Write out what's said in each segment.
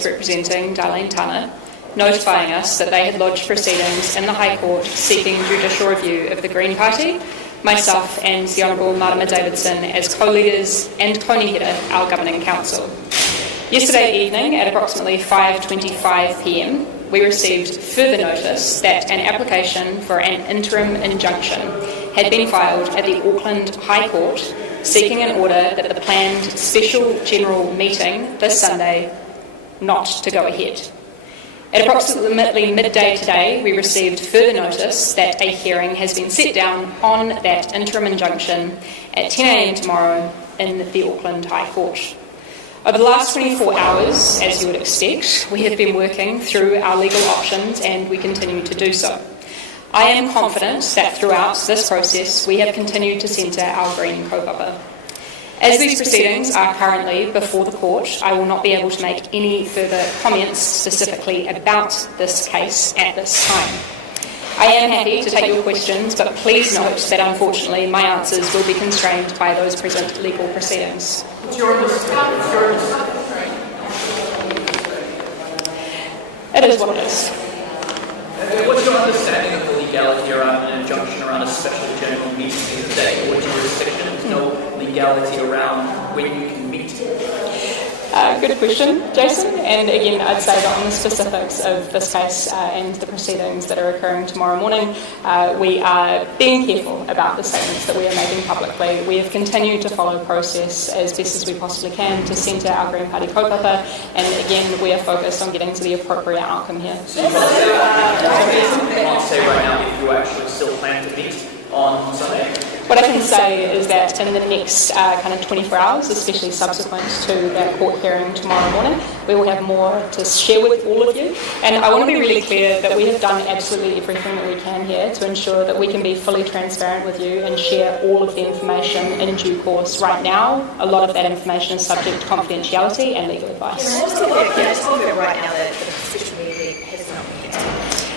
lawyers representing Darleen Tana, notifying us that they had lodged proceedings in the High Court seeking judicial review of the Green Party, myself and the Honourable Marama Davidson as co-leaders and co-header our Governing Council. Yesterday evening at approximately 5:25pm, we received further notice that an application for an interim injunction had been filed at the Auckland High Court seeking an order that the planned special general meeting this Sunday not to go ahead. At approximately midday today, we received further notice that a hearing has been set down on that interim injunction at 10am tomorrow in the Auckland High Court. Over the last 24 hours, as you would expect, we have been working through our legal options and we continue to do so. I am confident that throughout this process we have continued to centre our green kaupapa. As these proceedings are currently before the court, I will not be able to make any further comments specifically about this case at this time. I am happy to take your questions, but please note that unfortunately my answers will be constrained by those present legal proceedings. It is what it is. What's your understanding of the legality around an injunction around a special general meeting today? What jurisdiction? There's no legality around when you can meet? Good question, Jason. And again, I'd say that on the specifics of this case and the proceedings that are occurring tomorrow morning, we are being careful about the statements that we are making publicly. We have continued to follow process as best as we possibly can to centre our Green Party kaupapa, and again, we are focused on getting to the appropriate outcome here. So you can't say right now if you actually still plan to meet on Sunday? What I can say is that in the next kind of 24 hours, especially subsequent to that court hearing tomorrow morning, we will have more to share with all of you. And I want to be really clear that we have done absolutely everything that we can here to ensure that we can be fully transparent with you and share all of the information in due course. Right now, a lot of that information is subject to confidentiality and legal advice. Can I tell you right now that the special meeting has not been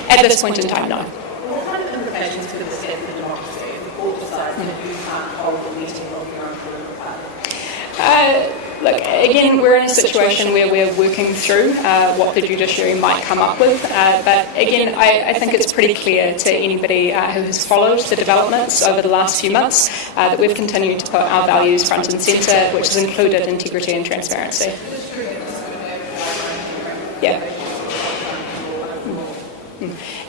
yet? At this point in time, no. What kind of implications could this have for democracy if the court decides that you can't hold a meeting of your own political party? Look, again, we're in a situation where we're working through what the judiciary might come up with. But again, I think it's pretty clear to anybody who has followed the developments over the last few months that we've continued to put our values front and centre, which has included integrity and transparency. Yeah.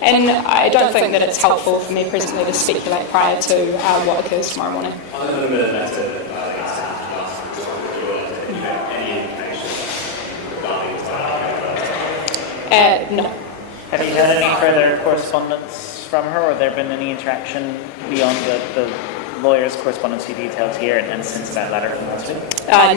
And I don't think that it's helpful for me presently to speculate prior to what occurs tomorrow morning. No. Have you had any further correspondence from her, or there been any interaction beyond the lawyer's correspondence you detailed here and since that letter from last week?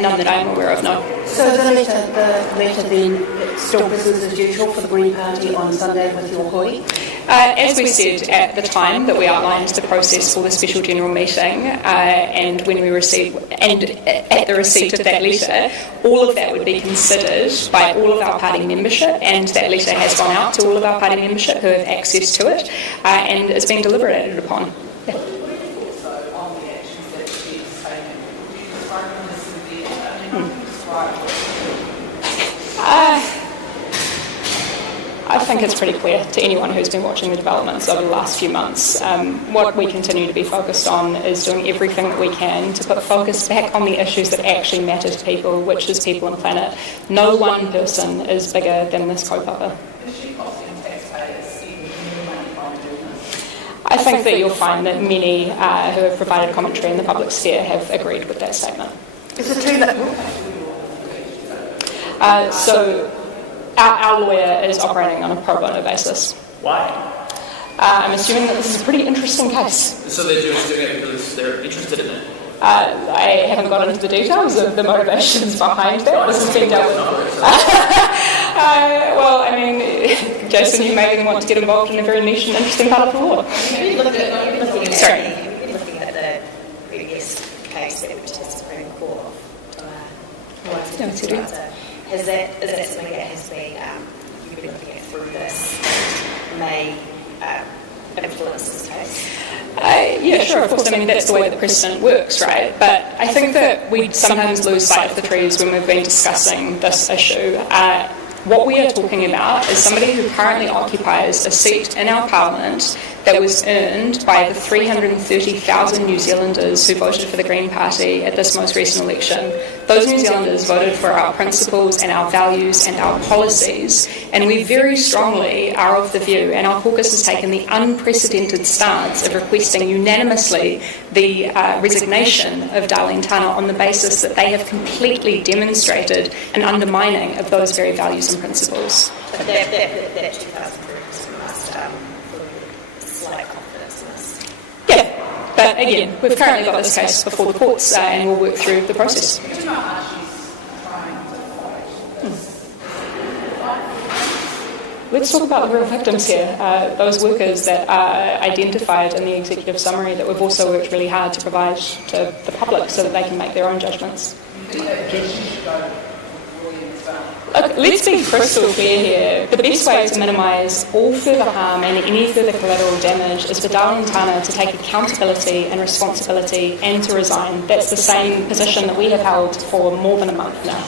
None that I'm aware of, no. So the letter then still business as usual for the Green Party on Sunday with your hoi? As we said at the time that we outlined the process for the special general meeting, and when we received, and at the receipt of that letter, all of that would be considered by all of our party membership, and that letter has gone out to all of our party membership who have access to it, and it's been deliberated upon. Yeah. I think it's pretty clear to anyone who's been watching the developments over the last few months. What we continue to be focused on is doing everything that we can to put focus back on the issues that actually matter to people, which is people and planet. No one person is bigger than this kaupapa. I think that you'll find that many who have provided commentary in the public sphere have agreed with that statement. Is it true that... So our lawyer is operating on a pro bono basis. Why? I'm assuming that this is a pretty interesting case. So they're just doing it because they're interested in it? I haven't got into the details of the motivations behind that. This has been dealt with. Well, I mean, Jason, you maybe want to get involved in a very niche and interesting part of the law. Looking at the previous case that went to the Supreme Court, is that something that has been you've been looking at through this may influence this case? Yeah, sure, of course. I mean, that's the way the precedent works, right? But I think that we sometimes lose sight of the trees when we've been discussing this issue. What we are talking about is somebody who currently occupies a seat in our Parliament that was earned by the 330,000 New Zealanders who voted for the Green Party at this most recent election. Those New Zealanders voted for our principles and our values and our policies, and we very strongly are of the view, and our caucus has taken the unprecedented stance of requesting unanimously the resignation of Darleen Tana on the basis that they have completely demonstrated an undermining of those very values and principles. But that 2,000 groups must slight confidence in this. Yeah, but again, we've currently got this case before the courts and we'll work through the process. Let's talk about the real victims here, those workers that are identified in the executive summary that we've also worked really hard to provide to the public so that they can make their own judgments. Look, let's be crystal clear here. The best way to minimise all further harm and any further collateral damage is for Darleen Tana to take accountability and responsibility and to resign. That's the same position that we have held for more than a month now.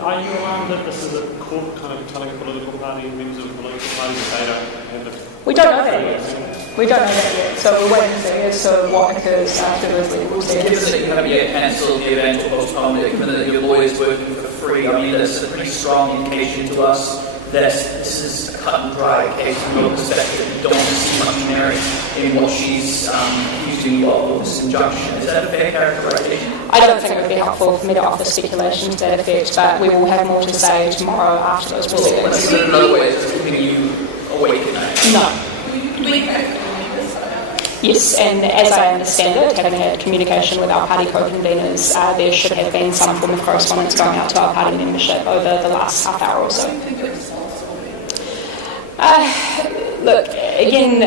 Are you alarmed that this is a court kind of telling a political party, members of a political party, that they don't have it? We don't know that yet. We don't know that yet. So we're waiting to see as to what occurs after those legal Given steps. that you haven't yet cancelled the event or postponed it, given that your lawyer's working for free, I mean, that's a pretty strong indication to us that this is a cut and dry case from your perspective. You don't see much merit in what she's accusing you of this injunction. Is that a fair characterization? I don't think it would be helpful for me to offer speculation to that effect, but we will have more to say tomorrow after those proceedings. Let's put it another way, is it keeping you awake at night? No. Yes, and as I understand it, having had communication with our party co-conveners, there should have been some form of correspondence going out to our party membership over the last half hour or so. Look, again,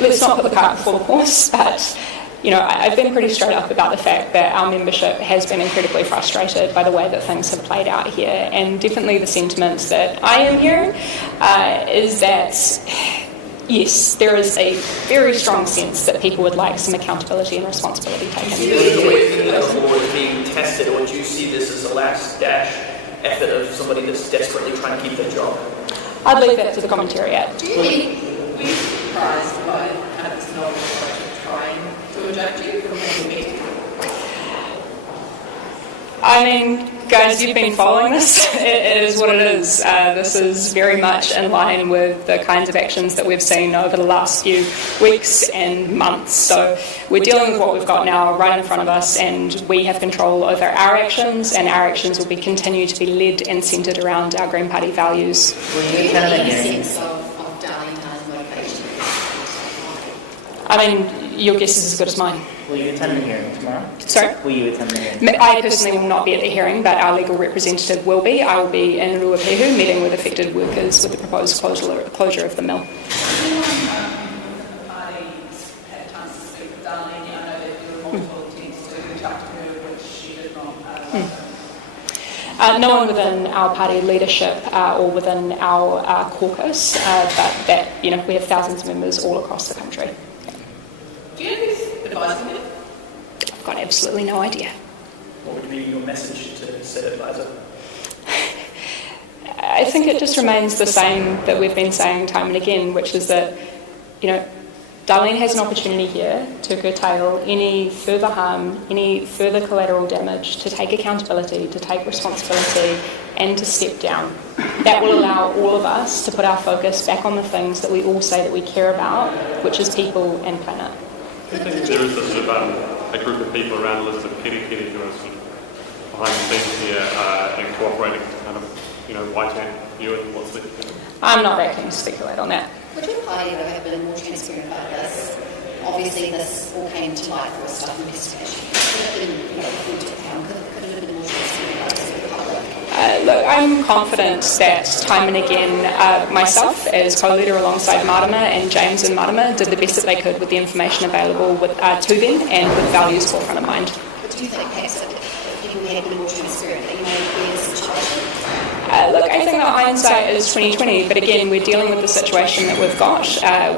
let's not put the cart before the horse, but I've been pretty straight up about the fact that our membership has been incredibly frustrated by the way that things have played out here, and definitely the sentiments that I am hearing is that yes, there is a very strong sense that people would like some accountability and responsibility taken. Do you see the way the law is being tested, or do you see this as a last-dash effort of somebody that's desperately trying to keep their job? I'd leave that to the commentariat. Do you think we're surprised by Hannah's knowledge of trying to inject you from the meeting? I mean, guys, you've been following this. It is what it is. This is very much in line with the kinds of actions that we've seen over the last few weeks and months. So we're dealing with what we've got now right in front of us, and we have control over our actions, and our actions will continue to be led and centred around our Green Party values. Will you tell them a sense of Darleen Tana's motivation? I mean, your guess is as good as mine. Will you attend the hearing tomorrow? Sorry? Will you attend the hearing? I personally will not be at the hearing, but our legal representative will be. I will be in Ruapehu meeting with affected workers with the proposed closure of the mill. No one within our party leadership or within our caucus, but that we have thousands of members all across the country. Do you know who's advising you? I've got absolutely no idea. What would be your message to said advisor? I think it just remains the same that we've been saying time and again, which is that, Darleen has an opportunity here to curtail any further harm, any further collateral damage, to take accountability, to take responsibility, and to step down. That will allow all of us to put our focus back on the things that we all say that we care about, which is people and planet. Do you think there is a sort of a group of people around Elizabeth Kitty who are sort of behind the scenes here and cooperating to kind of white hand you and what's the... I'm not that keen to speculate on that. Would your party, though, have been more transparent about this? Obviously, this all came to light through a staff investigation. Could it have been, brought to account? Could it have been more transparent about this with the public? Look, I'm confident that time and again, myself as co-leader alongside Marama and James and Marama did the best that they could with the information available to them and with values forefront of mind. But do you think perhaps if people had been more transparent, that you may be in a situation? Look, I think that hindsight is 20/20, but again, we're dealing with the situation that we've got.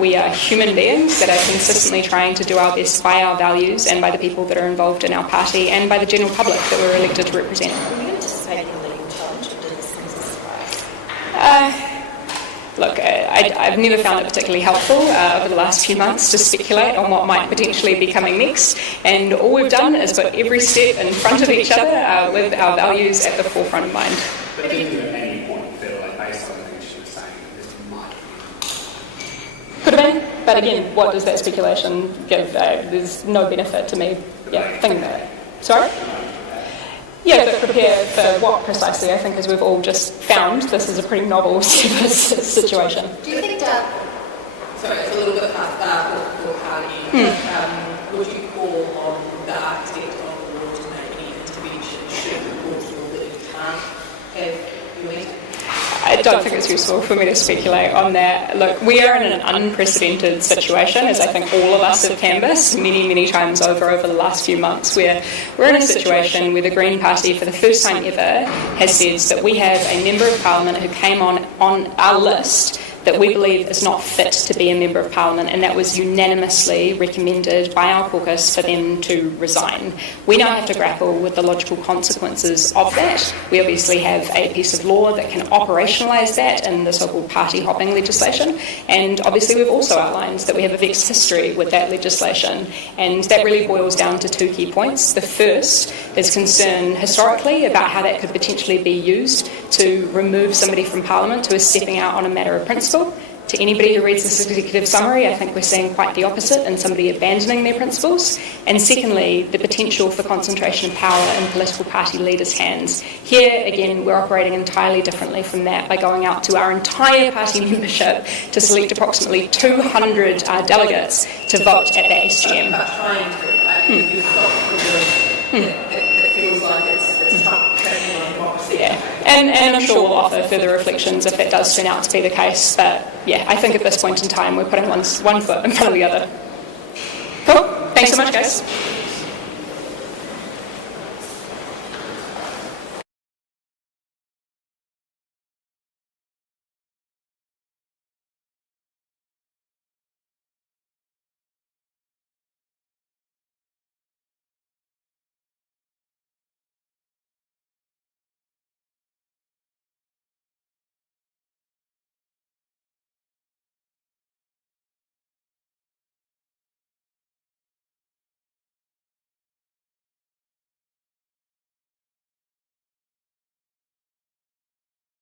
We are human beings that are consistently trying to do our best by our values and by the people that are involved in our party and by the general public that we're elected to represent. Were you anticipating a legal challenge to do this things I've never found it particularly helpful over the last few months to speculate on what might potentially be coming next, and all we've done is put every step in front of each other with our values at the forefront of mind. But didn't you at any point feel like, based on the things she was saying, this might be? Could have been, but again, what does that speculation give? There's no benefit to me thinking about it. Sorry? Yeah, but prepare for what precisely? I think, as we've all just found, this is a pretty novel situation. Do you think that... Sorry, it's a little bit political party. Would you call on the architect of the law to make any intervention should the court rule that you can't have your meeting? I don't think it's useful for me to speculate on that. Look, we are in an unprecedented situation, as I think all of us have canvassed many, many times over the last few months, where we're in a situation where the Green Party, for the first time ever, has said that we have a Member of Parliament who came on our list that we believe is not fit to be a Member of Parliament, and that was unanimously recommended by our caucus for them to resign. We now have to grapple with the logical consequences of that. We obviously have a piece of law that can operationalise that in the so-called party hopping legislation, and obviously we've also outlined that we have a vexed history with that legislation, and that really boils down to two key points. The first is concern historically about how that could potentially be used to remove somebody from Parliament who is stepping out on a matter of principle. To anybody who reads this executive summary, I think we're seeing quite the opposite in somebody abandoning their principles. And secondly, the potential for concentration of power in political party leaders' hands. Here, again, we're operating entirely differently from that by going out to our entire party membership to select approximately 200 delegates to vote at the SGM. But trying to, if you've got it feels like it's tough training on democracy. Yeah, and I'm sure we'll offer further reflections if that does turn out to be the case. But yeah, I think at this point in time we're putting one foot in front of the other. Cool. Thanks so much, guys.